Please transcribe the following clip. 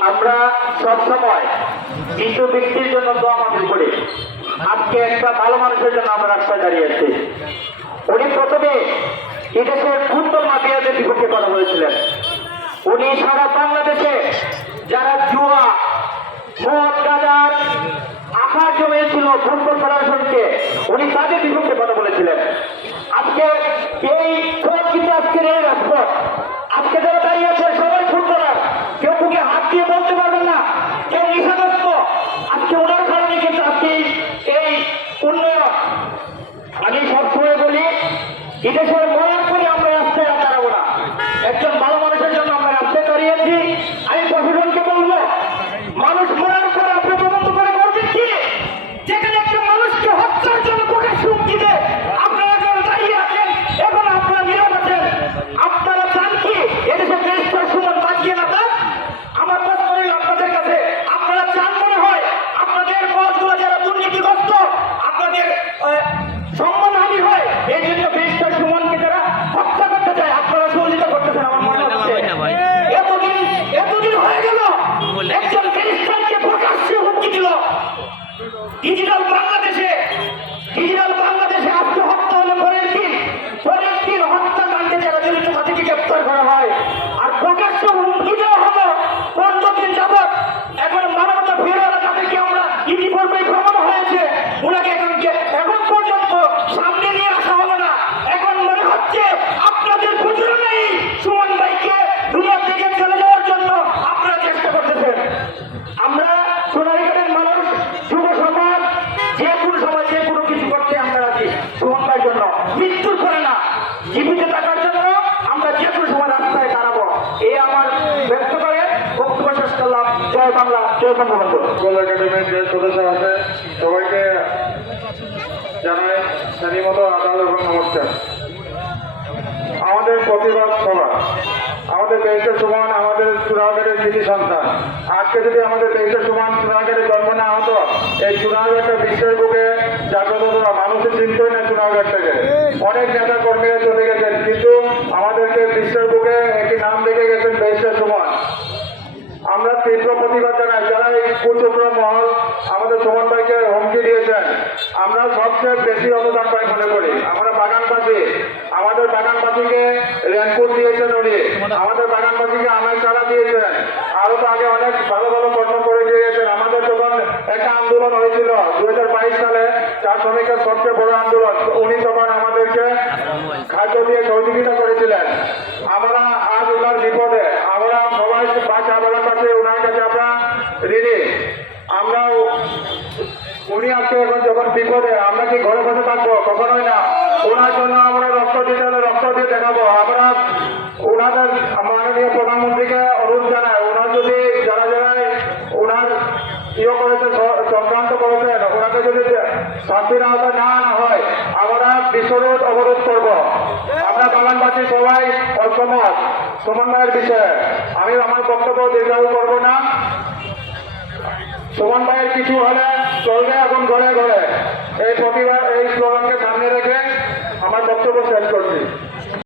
আমরা সবসময় মৃত ব্যক্তির জন্য দোয়া মাফিল করি। আজকে একটা ভালো মানুষের জন্য আমরা রাস্তায় দাঁড়িয়ে আছি। উনি প্রথমে এদেশের ফুটবল মাফিয়াদের বিপক্ষে কথা বলেছিলেন। উনি সারা বাংলাদেশে যারা জুয়া, মদ গাজার আকার জমিয়েছিল ফুটবল ফেডারেশনকে, উনি তাদের বিপক্ষে কথা বলেছিলেন আজকে এই সুরক্ষিত আজকের এই রাজপথ আজকে যারা দাঁড়িয়ে আছে সবাই ফুটবলার কেউ বুকে হাত দিয়ে বলতে পারবেন না কেউ নিষেধাগ্য আজকে ওনার কারণে কিন্তু আজকে এই- এই উন্নয়ন আমি সবসময় বলি এদেশের বাংলা কেউ একাডেমির যে সদস্য আছে, সবাইকে জানাই শ্রেণীমত আদাল এবং নমস্কার। আমাদের প্রতিবাদ সভা, আমাদের দেশের সমান, আমাদের চুরাগের কৃষি সন্তান, আজকে যদি আমাদের দেশের সমান জানাই যারা এই কুচক্র মহল আমাদের সুমন ভাইকে হুমকি দিয়েছেন, আমরা সবচেয়ে বেশি অবদান পাই মনে করি। আমরা বাগানবাসী, আমাদের বাগানবাসীকে রেনকুট দিয়েছেন উনি, আমাদের বাগানবাসীকে আমের চারা দিয়েছেন। আরও তো আগে অনেক ভালো ভালো কর্ম করে দিয়েছেন আমাদের যখন একটা আন্দোলন হয়েছিল দুই হাজার বাইশ সালে চা শ্রমিকের সবচেয়ে বড় আন্দোলন উনি তখন আমাদেরকে খাদ্য দিয়ে সহযোগিতা করেছিলেন আমরা আজ ওনার বিপদে আমরা সবাই বাচ্চা বেলার কাছে ওনার কাছে আমরা ঋণী। আমরা উনি আজকে এখন যখন বিপদে, আমরা কি ঘরে বসে থাকব? কখনোই না। ওনার জন্য আমরা রক্ত দিতে হলে রক্ত দিয়ে দেখাবো। আমরা ওনাদের মাননীয় প্রধানমন্ত্রীকে অনুরোধ জানাই, ওনার যদি যারা যারা ওনার ইয়ে করেছে চক্রান্ত করেছেন, ওনাকে যদি শান্তির আওতায় না আনা হয়, আমরা বিশ্বরোধ অবরোধ করব। আমরা বাগানবাসী সবাই অসমত সমন্বয়ের বিষয়ে আমি আমার বক্তব্য দীর্ঘায়ু করব না। সমন্বয়ের কিছু হলে চলবে এখন ঘরে ঘরে। এই প্রতিবার এই স্লোগানকে সামনে রেখে আমার বক্তব্য শেষ করছি।